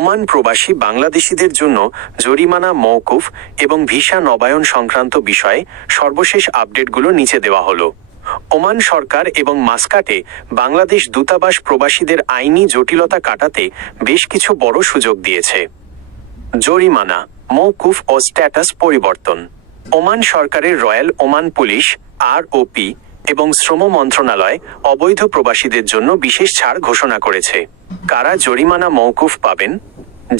Oman প্রবাসী বাংলাদেশিদের জন্য জরিমানা মওকুফ এবং ভিসা নবায়ন সংক্রান্ত বিষয়ে সর্বশেষ আপডেটগুলো নিচে দেওয়া হলো। ওমান সরকার এবং মাস্কাটে বাংলাদেশ দূতাবাস প্রবাসীদের আইনি জটিলতা কাটাতে বেশ কিছু বড় সুযোগ দিয়েছে। জরিমানা মওকুফ ও স্ট্যাটাস পরিবর্তন। ওমান সরকারের রয়্যাল ওমান পুলিশ ROP এবং শ্রম মন্ত্রণালয় অবৈধ প্রবাসীদের জন্য বিশেষ ছাড় ঘোষণা করেছে। কারা জরিমানা মওকুফ পাবেন?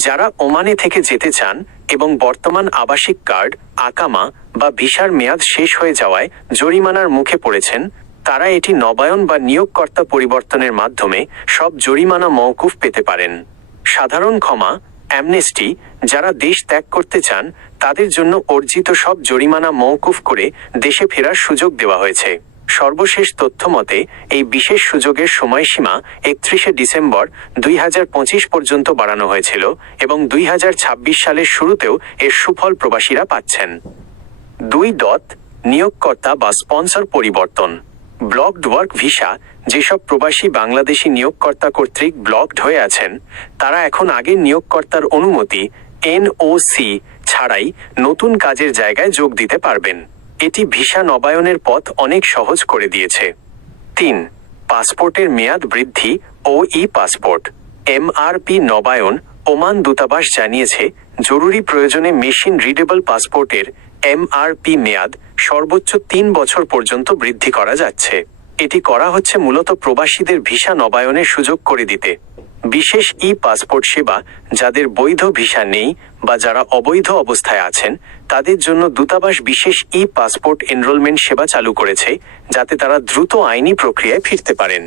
যারা ওমানে থেকে যেতে চান এবং বর্তমান আবাসিক কার্ড, আকামা বা ভিসার মেয়াদ শেষ হয়ে যাওয়ায় জরিমানার মুখে পড়েছেন, তারা এটি নবায়ন বা নিয়োগকর্তা পরিবর্তনের মাধ্যমে সব জরিমানা মওকুফ পেতে পারেন। সাধারণ ক্ষমা অ্যামনেস্টি, যারা দেশ ত্যাগ করতে চান তাদের জন্য অর্জিত সব জরিমানা মওকুফ করে দেশে ফেরার সুযোগ দেওয়া হয়েছে। সর্বশেষ তথ্য মতে এই বিশেষ সুযোগের সময়সীমা 31শে ডিসেম্বর 2025 পর্যন্ত বাড়ানো হয়েছিল এবং 2026 সালের শুরুতেও এর সুফল প্রবাসীরা পাচ্ছেন। 2. নিয়োগকর্তা বা স্পন্সর পরিবর্তন। Blocked work visa. যেসব প্রবাসী বাংলাদেশি নিয়োগকর্তা কর্তৃক ব্লকড হয়ে আছেন তারা এখন আগের নিয়োগকর্তার অনুমতি NOC ছাড়াই নতুন কাজের জায়গায় যোগ দিতে পারবেন। এটি ভিসা নবায়নের পথ অনেক সহজ করে দিয়েছে। 3. পাসপোর্টের মেয়াদ বৃদ্ধি ও পাসপোর্ট MRP নবায়ন। ওমান দূতাবাস জানিয়েছে জরুরি প্রয়োজনে মেশিন রিডেবল পাসপোর্টের MRP মেয়াদ সর্বোচ্চ 3 বছর পর্যন্ত বৃদ্ধি করা যাচ্ছে। এটি করা হচ্ছে মূলত প্রবাসীদের ভিসা নবায়নের সুযোগ করে দিতে। বিশেষ পাসপোর্ট সেবা, যাদের বৈধ ভিসা নেই বা যারা অবৈধ অবস্থায় আছেন তাদের জন্য দূতাবাস বিশেষ পাসপোর্ট এনরোলমেন্ট সেবা চালু করেছে, যাতে তারা দ্রুত আইনি প্রক্রিয়ায় ফিরতে পারেন।